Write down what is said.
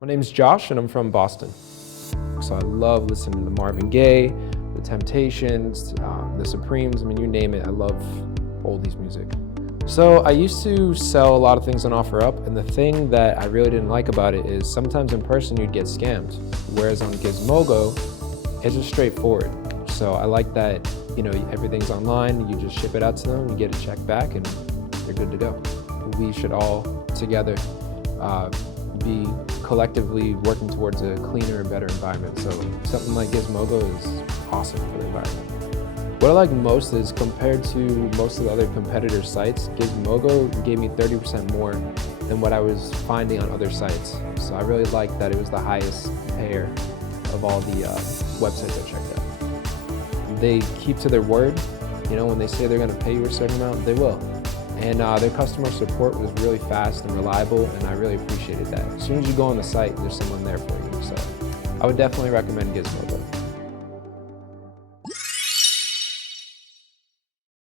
My name's Josh and I'm from Boston. So I love listening to Marvin Gaye, The Temptations, The Supremes, I mean, you name it, I love oldies music. So I used to sell a lot of things on OfferUp, and the thing that I really didn't like about it is sometimes in person you'd get scammed, whereas on Gizmogo, it's just straightforward. So I like that, everything's online, you just ship it out to them, you get a check back, and you're good to go. We should all together be collectively working towards a cleaner and better environment. So something like Gizmogo is awesome for the environment. What I like most is compared to most of the other competitor sites, Gizmogo gave me 30% more than what I was finding on other sites. So I really like that it was the highest payer of all the websites I checked out. They keep to their word. When they say they're going to pay you a certain amount, they will. And their customer support was really fast and reliable, and I really appreciated that. As soon as you go on the site, there's someone there for you. So I would definitely recommend Gizmogo.